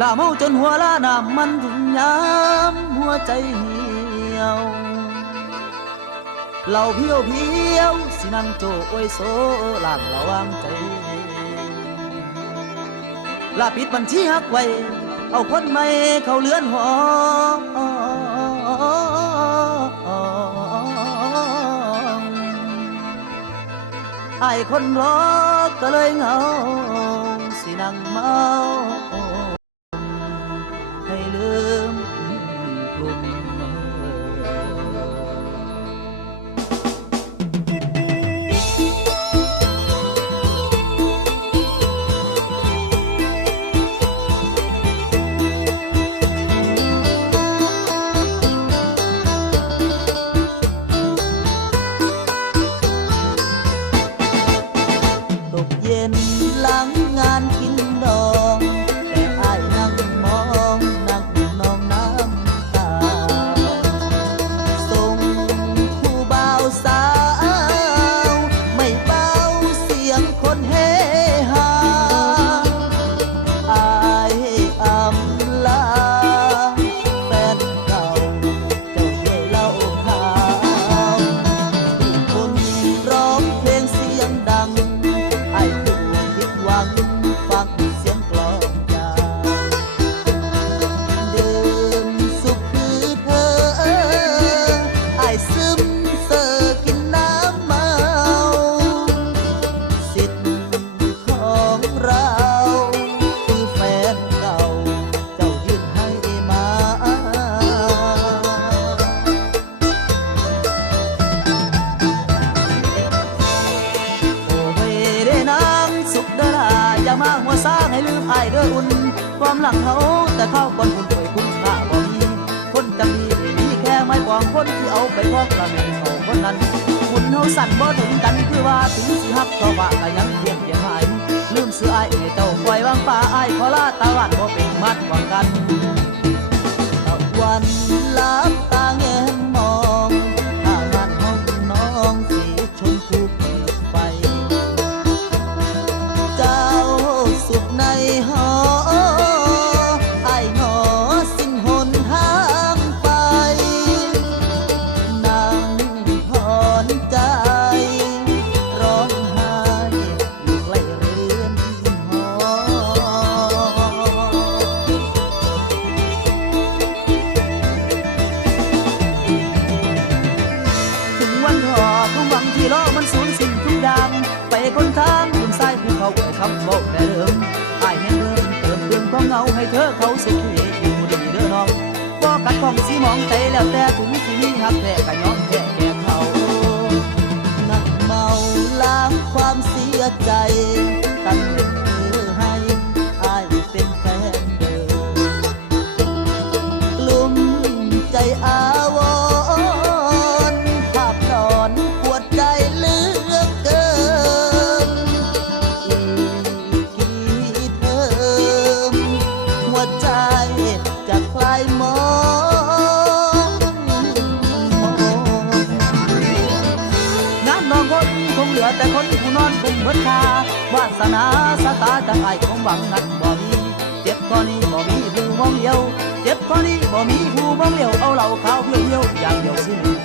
ละเมาจนหัวละน้ำมันถึงยามหัวใจเหี่ยวเหล่าเพียวเพียวสินั่งโจโอยโซลางระวางใจละปิดบัญชีหักไว้เอาคนใหม่เข้าเลือนหอไอ้คนรอก็เลยเหงาสินั่งเมาให้ลืมกลุ่มหลังงานกินดองแต่อ้ายนั่งมองนั่งนองน้ำตาส่งผู้บ่าวสาวไม่เบาเสียงคนเฮฮาอ้ายอำลาแฟนเก่าเจ้าเคยเล่าข่าวคนร้องเพลงเสียงดังอ้ายฟังเสียงกลองยาดื่มสุขคือเธอไอ้ซึมเสอกินน้ำเมาสิทธิ์ของเราคือแฟนเก่าเจ้ายื่นให้มาโอ้เวเดนางสุขเดาอย่ามาหัวซาให้ลืมอายเด้ออุ่นความหลังเขาแต่เข้าก่อนคุณป่วยคุณค่าบ่มีคนจำดีมีแค่ไม้ปองคนที่เอาไปพอกกระแม่เขาคนนั้นคุณเฮาสั่นบ่ถึงกันคือว่าถึงสิฮักเขาว่าก็ยังเพียงหายลืมเสื้ออายให้เจ้าปล่อยวางป่าอายขอลาตาหวานบ่เป็นมัดหวังกันตะวันลับตาแงมมองถ้างานห้องน้องสีชมพูเปิดไฟสุขในหอไอ้หนอสิ้นหนทางไปนั่งถอนใจร้องไห้อยู่ใกล้เรือนหอถึงวันหอความหวังที่รอมันสูญสิ้นทุกอย่างไปคนทางคุณสายภูเขาไปคำบอกแต่เดิมไอ้แห้งเติมเติมความเหงาให้เธอเขาสุขอยู่ดีเด้อน้องก็กัดของสีมองใจแล้วแต่ถึงที่นี่หักแท้ก็ย้อนแท้แก่เขานักเมาล้างความเสียใจตั้งมือให้ไอ้เป็นแฟนเดิมกลุ่มใจอาวรณ์ภาพหลอนปวดใจเหลือเกินหัวใจจะคลายมองงานน้องคนคงเหลือแต่คนผู้นอนกุมเบิดคาวาสนาสตาจังไอของหวังนักบ่มีเจ็บตอนนี้บ่มีผู้มองเดียวเจ็บตอนนี้บ่มีผู้มองเดียวเอาเหล่าขาวเพียวอย่างเดียวสิ้น